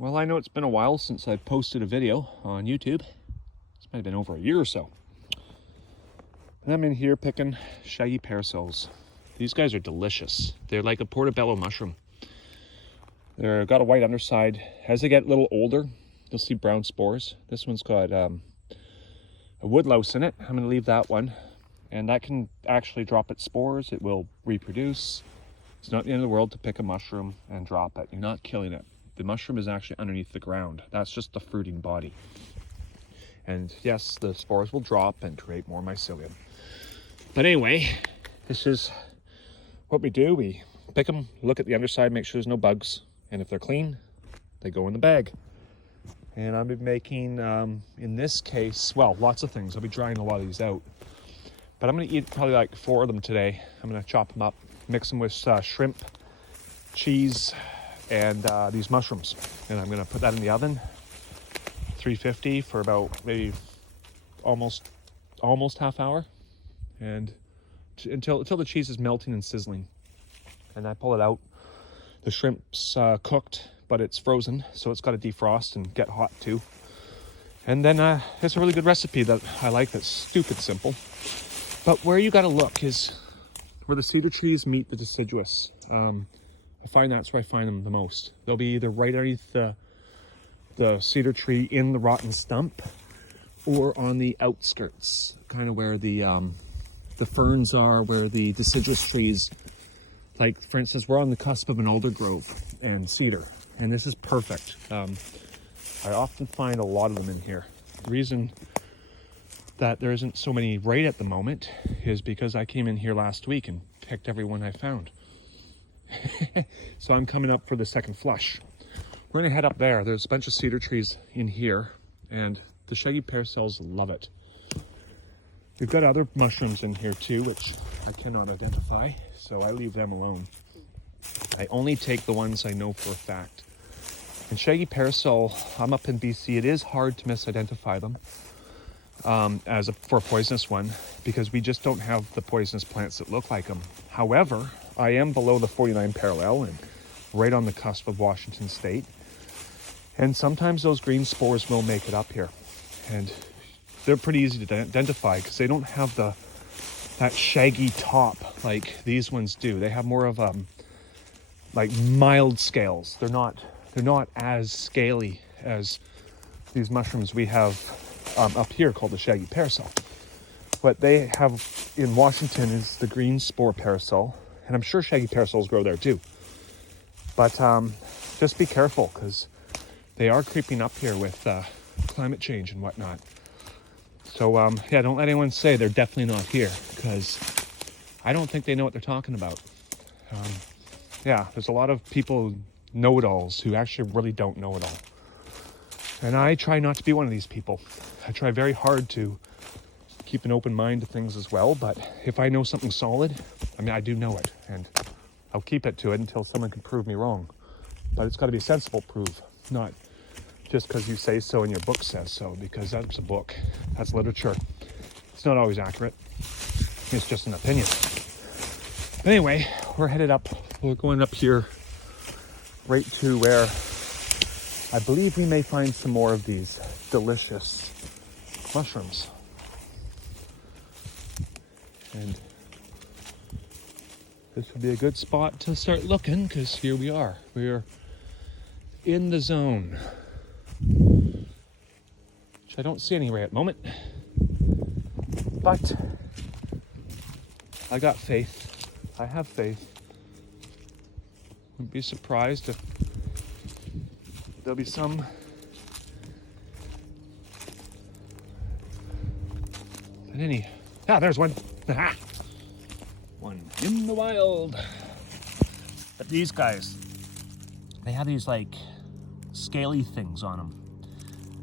Well, I know it's been a while since I've posted a video on YouTube. This might have been over a year or so. And I'm in here picking shaggy parasols. These guys are delicious. They're like a portobello mushroom. They've got a white underside. As they get a little older, you'll see brown spores. This one's got a woodlouse in it. I'm going to leave that one. And that can actually drop its spores. It will reproduce. It's not the end of the world to pick a mushroom and drop it. You're not killing it. The mushroom is actually underneath the ground. That's just the fruiting body. And yes, the spores will drop and create more mycelium. But anyway, this is what we do. We pick them, look at the underside, make sure there's no bugs. And if they're clean, they go in the bag. And I'll be making, in this case, well, lots of things. I'll be drying a lot of these out. But I'm going to eat probably like 4 of them today. I'm going to chop them up, mix them with shrimp, cheese, and these mushrooms. And I'm going to put that in the oven, 350 for about maybe almost half hour, and until the cheese is melting and sizzling. And I pull it out. The shrimp's cooked, but it's frozen, so it's got to defrost and get hot too. And then it's a really good recipe that I like. That's stupid simple. But where you got to look is where the cedar trees meet the deciduous. I find that's where I find them the most. They'll be either right underneath the cedar tree in the rotten stump, or on the outskirts, kind of where the ferns are, where the deciduous trees, like for instance, we're on the cusp of an alder grove and cedar, and this is perfect. I often find a lot of them in here. The reason that there isn't so many right at the moment is because I came in here last week and picked every one I found. So I'm coming up for the second flush. We're gonna head up there. There's a bunch of cedar trees in here, and the shaggy parasols love it. We've got other mushrooms in here too, which I cannot identify, so I leave them alone. I only take the ones I know for a fact. And shaggy parasol, I'm up in BC, it is hard to misidentify them for a poisonous one, because we just don't have the poisonous plants that look like them. However, I am below the 49 parallel and right on the cusp of Washington State. And sometimes those green spores will make it up here. And they're pretty easy to identify because they don't have that shaggy top like these ones do. They have more of like mild scales. They're not as scaly as these mushrooms we have up here called the shaggy parasol. What they have in Washington is the green spore parasol. And I'm sure shaggy parasols grow there too. But just be careful, because they are creeping up here with climate change and whatnot. So yeah, don't let anyone say they're definitely not here, because I don't think they know what they're talking about. Yeah, there's a lot of people, know-it-alls, who actually really don't know it all. And I try not to be one of these people. I try very hard to keep an open mind to things as well, but if I know something solid, I mean, I do know it, and I'll keep it to it until someone can prove me wrong. But it's got to be sensible proof, not just because you say so and your book says so, because that's a book, that's literature. It's not always accurate. It's just an opinion. But anyway, we're headed up. We're going up here right to where I believe we may find some more of these delicious mushrooms. And this would be a good spot to start looking, because here we are. We're in the zone, which I don't see any right at the moment. But I got faith. I have faith. Wouldn't be surprised if there'll be some there's one. One in the wild. But these guys, they have these like scaly things on them.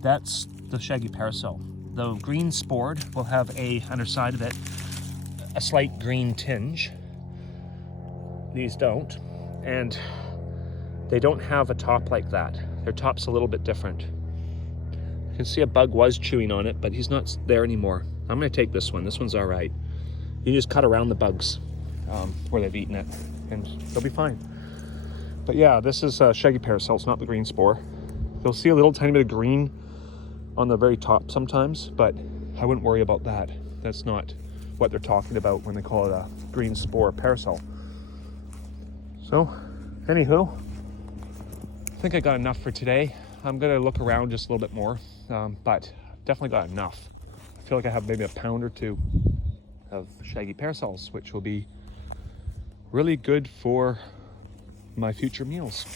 That's the shaggy parasol. The green spored will have underside of it a slight green tinge. These don't. And they don't have a top like that. Their top's a little bit different. You can see a bug was chewing on it, but he's not there anymore. I'm gonna take this one. This one's all right. You just cut around the bugs where they've eaten it, and they'll be fine. But yeah, this is shaggy parasol. It's not the green spore. You'll see a little tiny bit of green on the very top sometimes, but I wouldn't worry about that. That's not what they're talking about when they call it a green spore parasol. So, anywho, I think I got enough for today. I'm gonna look around just a little bit more, but definitely got enough. I feel like I have maybe a pound or two of shaggy parasols, which will be really good for my future meals.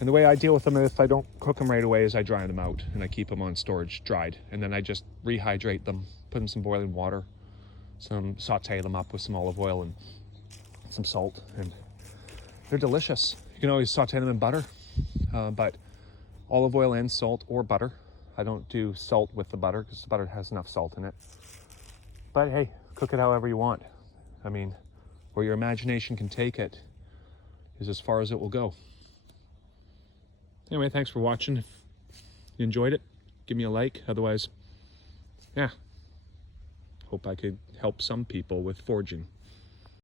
And the way I deal with them, if I don't cook them right away, is I dry them out and I keep them on storage dried, and then I just rehydrate them, put in some boiling water, saute them up with some olive oil and some salt, and they're delicious. You can always saute them in butter, but olive oil and salt, or butter. I don't do salt with the butter because the butter has enough salt in it. But hey, cook it however you want. I mean, where your imagination can take it is as far as it will go. Anyway, thanks for watching. If you enjoyed it, give me a like. Otherwise, yeah, hope I could help some people with foraging.